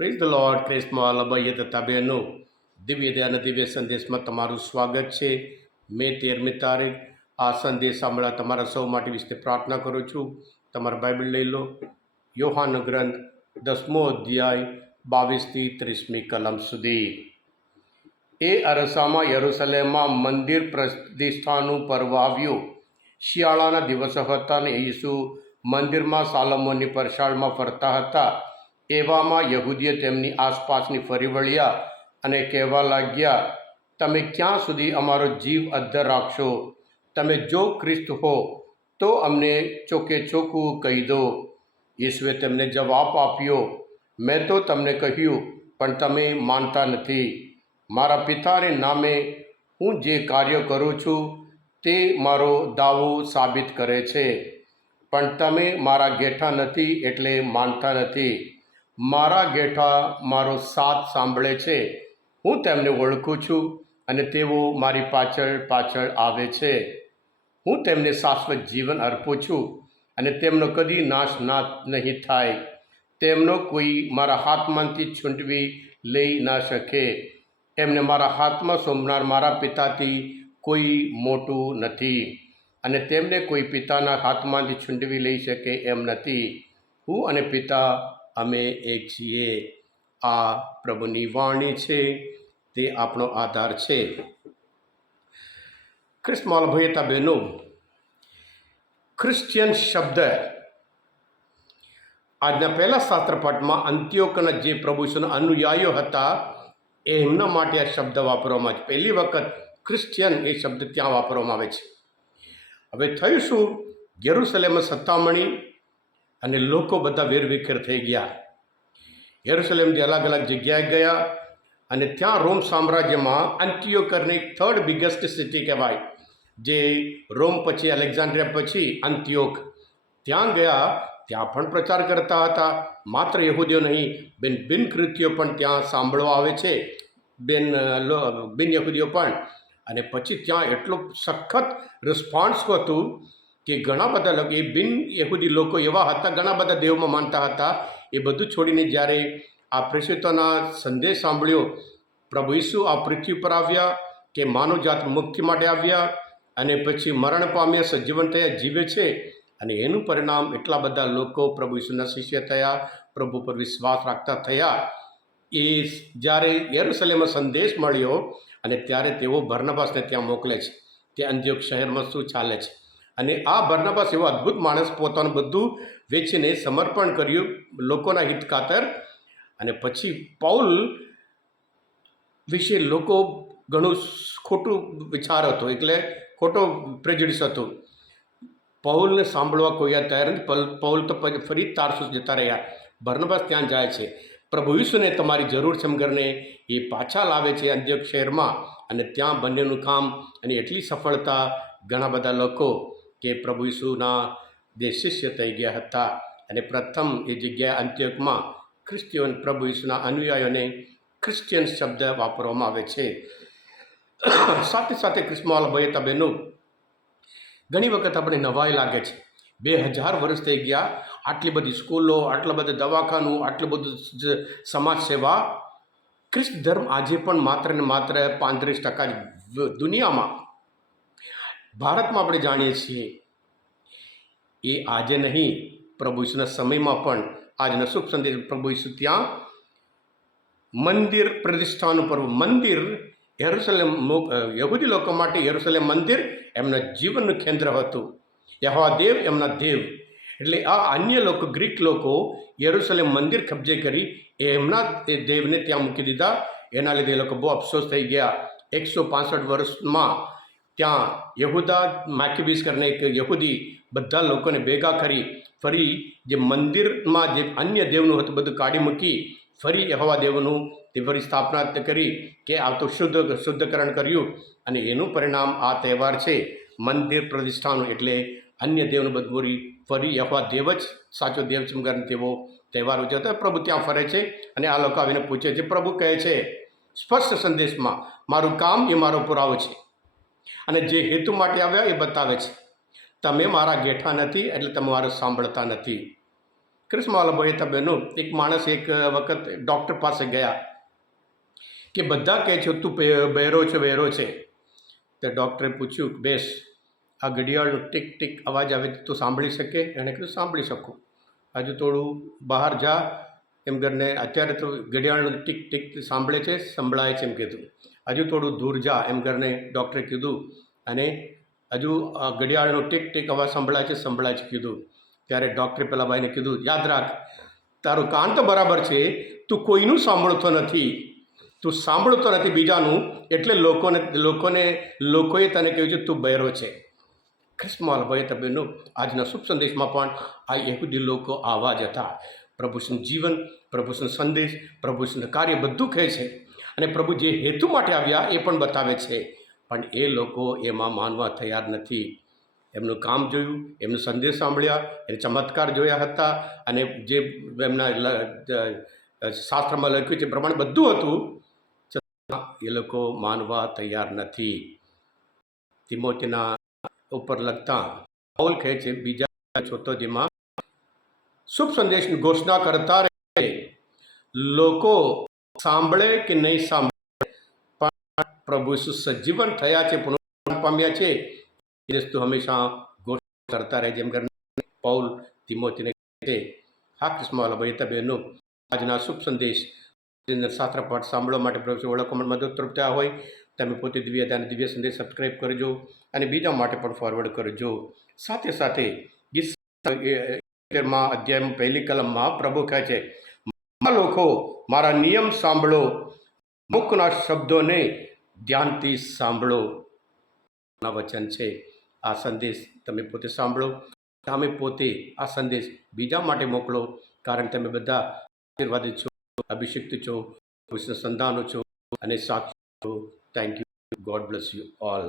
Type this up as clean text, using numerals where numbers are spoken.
Praise the Lord. ક્રિસ્તમાં લબાઈએ તથા બહેનો, દિવ્ય દયા અને દિવ્ય સંદેશમાં તમારું સ્વાગત છે. મે 13મી તારીખ આ સંદેશ સાંભળવા તમારા સૌ માટે વિશે પ્રાર્થના કરું છું. તમારા બાઇબલ લઈ લો. યોહાન ગ્રંથ 10મો અધ્યાય 22થી 30મી કલમ સુધી. એ અરસામાં યરુશલેમમાં મંદિર પ્રતિષ્ઠાનું પર્વ આવ્યું. શિયાળાના દિવસો હતા અને ઈસુ મંદિરમાં સાલોમોનની પરસાળમાં ફરતા હતા. એવામાં યહૂદીઓ તેમની આસપાસની ફરી વળ્યા અને કહેવા લાગ્યા, તમે ક્યાં સુધી અમારો જીવ અદ્ધર રાખશો? તમે જો ખ્રિસ્ત હો તો અમને ચોકે ચોખ્ખું કહી દો. ઈસુએ તેમને જવાબ આપ્યો, મેં તો તમને કહ્યું, પણ તમે માનતા નથી. મારા પિતાને નામે હું જે કાર્ય કરું છું તે મારો દાવો સાબિત કરે છે, પણ તમે મારા ગેઠા નથી એટલે માનતા નથી. મારા ગેઠા મારો સાથ સાંભળે છે. હું તેમને ઓળખું છું અને તેઓ મારી પાછળ પાછળ આવે છે. હું તેમને શાશ્વત જીવન અર્પું છું અને તેમનો કદી નાશ નહીં થાય. તેમનો કોઈ મારા હાથમાંથી છૂટવી લઈ ન શકે. એમને મારા હાથમાં સોંપનાર મારા પિતાથી કોઈ મોટું નથી અને તેમને કોઈ પિતાના હાથમાંથી છૂટવી લઈ શકે એમ નથી. હું અને પિતા અમે એક છીએ. આ પ્રભુની વાણી છે, તે આપણો આધાર છે. ખ્રિસ્તમાં ભયતા બહેનો, ક્રિશ્ચિયન શબ્દ આજના પહેલા શાસ્ત્રપાઠમાં અંત્યોકના જે પ્રભુ ઈસુના અનુયાયીઓ હતા એમના માટે આ શબ્દ વાપરવામાં આવે છે. પહેલી વખત ક્રિશ્ચિયન એ શબ્દ ત્યાં વાપરવામાં આવે છે. હવે થયું શું? યરુશલેમમાં સત્તામણી અને લોકો બધા વેરવિખેર થઈ ગયા. યરુશલેમથી અલગ અલગ જગ્યાએ ગયા અને ત્યાં રોમ સામ્રાજ્યમાં અંત્યોકરની થર્ડ બિગેસ્ટ સિટી કહેવાય, જે રોમ પછી અલેક્ઝાન્ડ્રિયા પછી અંત્યોક. ત્યાં ગયા, ત્યાં પણ પ્રચાર કરતા હતા. માત્ર યહૂદીઓ નહીં, બિન ખ્રિસ્તીઓ પણ ત્યાં સાંભળવા આવે છે, બિન યહૂદીઓ પણ. અને પછી ત્યાં એટલું સખત રિસ્પોન્સ હતું કે ઘણા બધા લોકો, એ બિન યહૂદી લોકો એવા હતા, ઘણા બધા દેવમાં માનતા હતા. એ બધું છોડીને જ્યારે આ પ્રેષિતોના સંદેશ સાંભળ્યો, પ્રભુ ઈસુ આ પૃથ્વી પર આવ્યા, કે માનવજાત મુક્તિ માટે આવ્યા અને પછી મરણ પામ્યા, સજીવન થયા, જીવે છે, અને એનું પરિણામ એટલા બધા લોકો પ્રભુ ઈસુના શિષ્ય થયા, પ્રભુ પર વિશ્વાસ રાખતા થયા. એ જ્યારે યરુશલેમમાં સંદેશ મળ્યો અને ત્યારે તેઓ બરનબાસને ત્યાં મોકલે છે. તે અંત્યોક શહેરમાં શું ચાલે છે? અને આ બરનબાસ એવો અદ્ભુત માણસ, પોતાનું બધું વેચીને સમર્પણ કર્યું લોકોના હિત ખાતર. અને પછી પૌલ વિશે લોકો ઘણું ખોટું વિચાર હતો, એટલે ખોટો પ્રેજુડિસ હતો. પૌલને સાંભળવા કોઈ તૈયાર નથી. પૌલ તો ફરી તારસુસ જતા રહ્યા. બરનબાસ ત્યાં જાય છે. પ્રભુ ઈસુને તમારી જરૂર છે એમ કરીને એ પાછા લાવે છે અંત્યોક શહેરમાં, અને ત્યાં બંનેનું કામ અને એટલી સફળતા, ઘણા બધા લોકો કે પ્રભુ ઈસુના જે શિષ્ય થઈ ગયા હતા. અને પ્રથમ એ જગ્યાએ અંત્યોકમાં ક્રિશ્ચિયન પ્રભુ ઈસુના અનુયાયીઓને ક્રિશ્ચિયન શબ્દ વાપરવામાં આવે છે. સાથે સાથે ક્રિસ્તમાં ભયતા બહેનો, ઘણી વખત આપણે નવાઈ લાગે છે. 2000 વર્ષ થઈ ગયા, આટલી બધી સ્કૂલો, આટલા બધા દવાખાનું, આટલું બધું સમાજ સેવા. ખ્રિસ્ત ધર્મ આજે પણ માત્ર ને માત્ર 35% જ દુનિયામાં, ભારતમાં આપણે જાણીએ છીએ. એ આજે નહીં, પ્રભુ ઈસુના સમયમાં પણ આજનો શુભ સંદેશ પ્રભુ ઈસુ ત્યાં મંદિર પ્રતિષ્ઠાનું પર્વ. મંદિર યરુશલેમ, યહૂદી લોકો માટે યરુશલેમ મંદિર એમના જીવનનું કેન્દ્ર હતું. યહોવા દેવ એમના દેવ. એટલે આ અન્ય લોકો, ગ્રીક લોકો યરુશલેમ મંદિર કબજે કરી એમના દેવને ત્યાં મૂકી દીધા. એના લીધે એ લોકો બહુ અફસોસ થઈ ગયા. 165 વર્ષમાં ત્યાં યહૂદા માકીબીસ કરીને એક યહૂદી બધા લોકોને ભેગા કરી ફરી જે મંદિરમાં જે અન્ય દેવનું હતું બધું કાઢી મૂકી ફરી યહોવા દેવનું તે ફરી સ્થાપના કરી, કે આ તો શુદ્ધકરણ કર્યું. અને એનું પરિણામ આ તહેવાર છે, મંદિર પ્રતિષ્ઠાનું. એટલે અન્ય દેવનું બધું ફરી યહોવા દેવ જ સાચો દેવ છે કરીને તેવો તહેવાર ઉજવતા. પ્રભુ ત્યાં ફરે છે અને આ લોકો આવીને પૂછે છે. પ્રભુ કહે છે સ્પષ્ટ સંદેશમાં, મારું કામ એ મારો પુરાવો છે અને જે હેતુ માટે આવ્યા એ બતાવે છે. તમે મારા ગેઠા નથી એટલે તમે મારું સાંભળતા નથી. ક્રિસ્માવાલા ભાઈ હતા બહેનો, એક માણસ એક વખત ડૉક્ટર પાસે ગયા કે બધા કહે છે તું બહેરો છે. તો ડૉક્ટરે પૂછ્યું, બેસ, આ ઘડિયાળનો ટીક ટીક અવાજ આવે તો સાંભળી શકે? એણે કીધું સાંભળી શકું. હજુ થોડું બહાર જા એમ કરીને, અત્યારે તો ઘડિયાળનું ટીક ટીક સાંભળે છે, સંભળાય છે એમ કીધું. હજુ થોડું દૂર જા એમ કરીને ડૉક્ટરે કીધું, અને હજુ ઘડિયાળનો ટીક ટીક અવાજ સંભળાય છે કીધું. ત્યારે ડૉક્ટરે પેલા ભાઈને કીધું, યાદ રાખ, તારું કાન તો બરાબર છે, તું કોઈનું સાંભળતો નથી બીજાનું, એટલે લોકોએ તને કહ્યું છે તું બહેરો છે. ખ્રિસ્તમાં ભાઈ હતા બહેનો, આજના શુભ સંદેશમાં પણ આ યહૂદી લોકો આવા જ હતા. પ્રભુનું જીવન, પ્રભુનો સંદેશ, પ્રભુનું કાર્ય બધું કહે છે, અને પ્રભુ જે હેતુ માટે આવ્યા એ પણ બતાવે છે. પણ એ લોકો એમાં માનવા તૈયાર નથી. એમનું કામ જોયું, એમનો સંદેશ સાંભળ્યા, એને ચમત્કાર જોયા હતા, અને જે એમના શાસ્ત્રમાં લખ્યું છે પ્રમાણે બધું હતું, છતાં એ લોકો માનવા તૈયાર નથી. તિમોથીના ઉપર લખતા પૌલ કહે છે બીજા 76 શુભ સંદેશની ઘોષણા કરતા રહે, લોકો સાંભળે કે નહીં સાંભળે, પણ પ્રભુ સજીવન થયા છે, પુનરુત્થાન પામ્યા છે, એ વસ્તુ હંમેશા ઘોષણા કરતા રહે, જેમ કરીને પૌલ તિમોથીને કહે છે. હા ક્રિસ્માવાલા ભાઈ હતા બહેનો, આજના શુભ સંદેશ શાસ્ત્ર પાઠ સાંભળવા માટે પ્રભુ ઓળખવામાં મદદરૂપ થયા હોય, તમે પોતે દિવ્ય સંદેશ સબસ્ક્રાઈબ કરજો અને બીજા માટે પણ ફોરવર્ડ કરજો. સાથે સાથે અધ્યાયમાં 1 કલમમાં પ્રભુ કહે છે, લોકો મારા નિયમ સાંભળો, મુખના શબ્દોને ધ્યાનથી સાંભળો. વચન છે. આ સંદેશ તમે પોતે સાંભળો, તમે પોતે આ સંદેશ બીજા માટે મોકલો, કારણ તમે બધા આશીર્વાદિત છો, અભિષિક્ત છો, સંતાનો છો અને સાક્ષી છો. Thank you. God bless you all.